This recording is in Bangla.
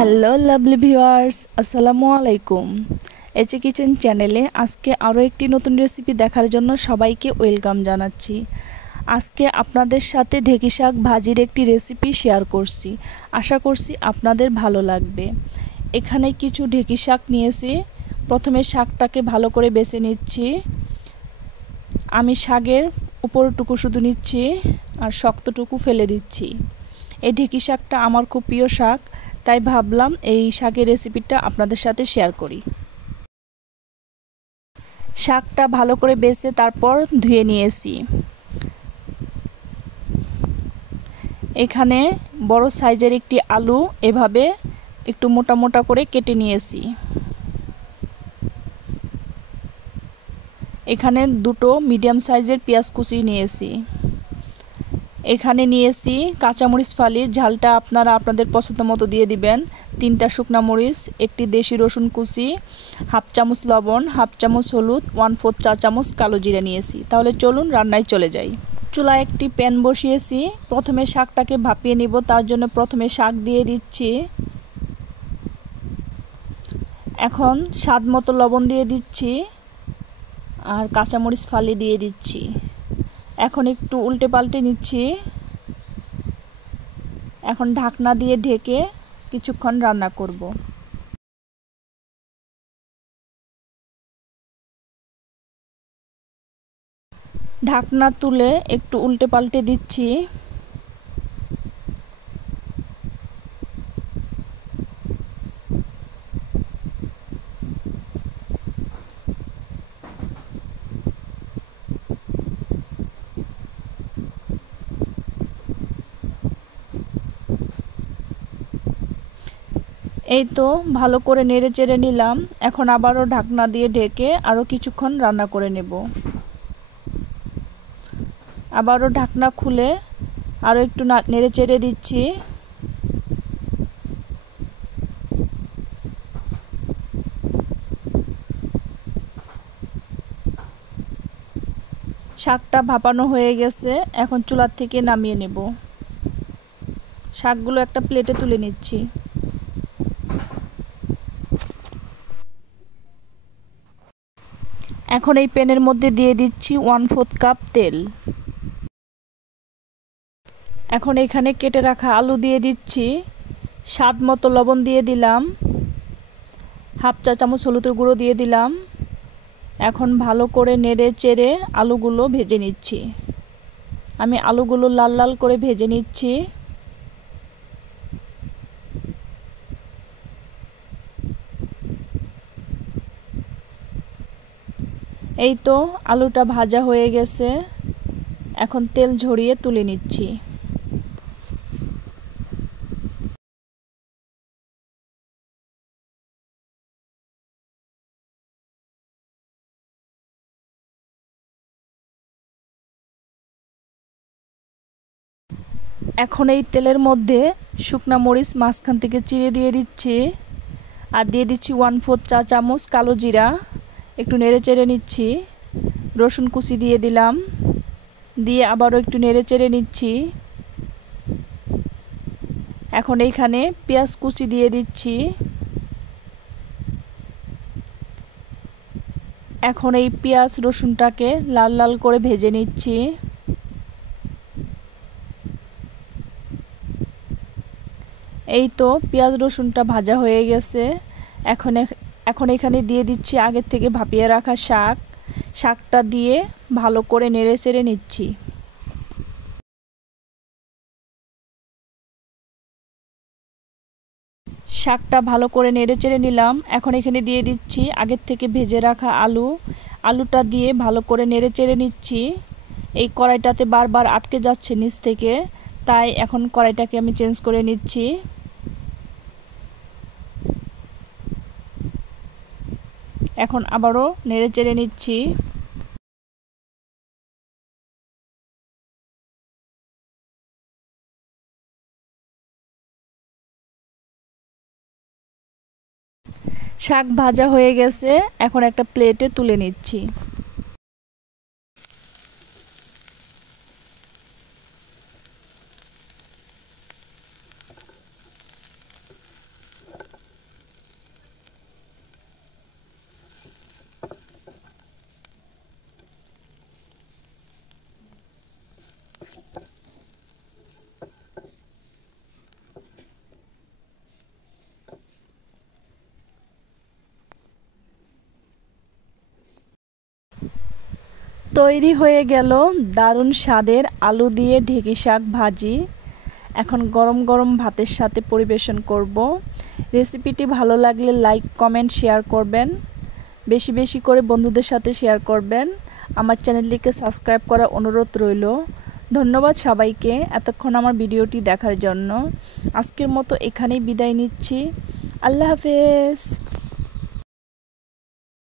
হ্যালো লাভলি ভিউয়ার্স, আসসালামু আলাইকুম। এচে কিচেন চ্যানেলে আজকে আরও একটি নতুন রেসিপি দেখার জন্য সবাইকে ওয়েলকাম জানাচ্ছি। আজকে আপনাদের সাথে ঢেকি শাক ভাজির একটি রেসিপি শেয়ার করছি। আশা করছি আপনাদের ভালো লাগবে। এখানে কিছু ঢেকি শাক নিয়েছি। প্রথমে শাকটাকে ভালো করে বেছে নিচ্ছি। আমি শাকের উপরটুকু শুধু নিচ্ছি আর শক্তটুকু ফেলে দিচ্ছি। এই ঢেকি শাকটা আমার খুব প্রিয় শাক, তাই ভাবলাম এই শাকের রেসিপিটা আপনাদের সাথে শেয়ার করি। শাকটা ভালো করে বেছে তারপর ধুয়ে নিয়েছি। এখানে বড় সাইজের একটি আলু এভাবে একটু মোটা মোটা করে কেটে নিয়েছি। এখানে দুটো মিডিয়াম সাইজের পেঁয়াজ কুচি নিয়েছি। এখানে নিয়েছি কাঁচামরিচ ফালি, ঝালটা আপনারা আপনাদের পছন্দ মতো দিয়ে দিবেন। 3টা শুকনা মরিচ, একটি দেশি রসুন কুচি, হাফ চামচ লবণ, হাফ চামচ হলুদ, 1/4 চা চামচ কালো জিরা নিয়েছি। তাহলে চলুন রান্নায় চলে যাই। চুলায় একটি প্যান বসিয়েছি। প্রথমে শাকটাকে ভাপিয়ে নিব, তার জন্য প্রথমে শাক দিয়ে দিচ্ছি। এখন স্বাদ মতো লবণ দিয়ে দিচ্ছি আর কাঁচামরিচ ফালি দিয়ে দিচ্ছি। এখন একটু উল্টে পাল্টে নিচ্ছি। এখন ঢাকনা দিয়ে ঢেকে কিছুক্ষণ রান্না করব। ঢাকনা তুলে একটু উল্টে পাল্টে দিচ্ছি। এই তো ভালো করে নেড়ে চেড়ে নিলাম। এখন আবারও ঢাকনা দিয়ে ঢেকে আরও কিছুক্ষণ রান্না করে নেব। আবারও ঢাকনা খুলে আরও একটু নেড়ে চেড়ে দিচ্ছি। শাকটা ভাপানো হয়ে গেছে, এখন চুলার থেকে নামিয়ে নেব। শাকগুলো একটা প্লেটে তুলে নিচ্ছি। এখন এই প্যানের মধ্যে দিয়ে দিচ্ছি 1/4 কাপ তেল। এখন এখানে কেটে রাখা আলু দিয়ে দিচ্ছি। স্বাদ মতো লবণ দিয়ে দিলাম। হাফ চা চামচ হলুদের গুঁড়ো দিয়ে দিলাম। এখন ভালো করে নেড়ে চেড়ে আলুগুলো ভেজে নিচ্ছি। আমি আলুগুলো লাল লাল করে ভেজে নিচ্ছি। এই তো আলুটা ভাজা হয়ে গেছে। এখন তেল ঝরিয়ে তুলে নিচ্ছি। এখন এই তেলের মধ্যে শুকনা মরিচ মাঝখান থেকে চিড়ে দিয়ে দিচ্ছি আর দিয়ে দিচ্ছি 1/4 চা চামচ কালো জিরা। একটু নেড়ে চেড়ে নিচ্ছি। রসুন কুচি দিয়ে দিলাম, দিয়ে আবারও একটু নেড়ে চেড়ে নিচ্ছি। এখন এইখানে পেঁয়াজ কুচি দিয়ে দিচ্ছি। এখন এই পেঁয়াজ রসুনটাকে লাল লাল করে ভেজে নিচ্ছি। এই তো পেঁয়াজ রসুনটা ভাজা হয়ে গেছে। এখন এখানে দিয়ে দিচ্ছি আগের থেকে ভাপিয়ে রাখা শাক। শাকটা দিয়ে ভালো করে নেড়ে চেড়ে নিচ্ছি। শাকটা ভালো করে নেড়ে চেড়ে নিলাম। এখন এখানে দিয়ে দিচ্ছি আগের থেকে ভেজে রাখা আলু। আলুটা দিয়ে ভালো করে নেড়ে চেড়ে নিচ্ছি। এই কড়াইটাতে বারবার আটকে যাচ্ছে নিচ থেকে, তাই এখন কড়াইটাকে আমি চেঞ্জ করে নিচ্ছি। এখন আবারও নেড়ে চেড়ে নিচ্ছি। শাক ভাজা হয়ে গেছে, এখন একটা প্লেটে তুলে নিচ্ছি। তৈরি হয়ে গেল দারুণ স্বাদের আলু দিয়ে ঢেকি শাক ভাজি। এখন গরম গরম ভাতের সাথে পরিবেশন করব। রেসিপিটি ভালো লাগলে লাইক কমেন্ট শেয়ার করবেন, বেশি বেশি করে বন্ধুদের সাথে শেয়ার করবেন। আমার চ্যানেলটিকে সাবস্ক্রাইব করার অনুরোধ রইল। ধন্যবাদ সবাইকে এতক্ষণ আমার ভিডিওটি দেখার জন্য। আজকের মতো এখানেই বিদায় নিচ্ছি। আল্লাহ হাফেজ।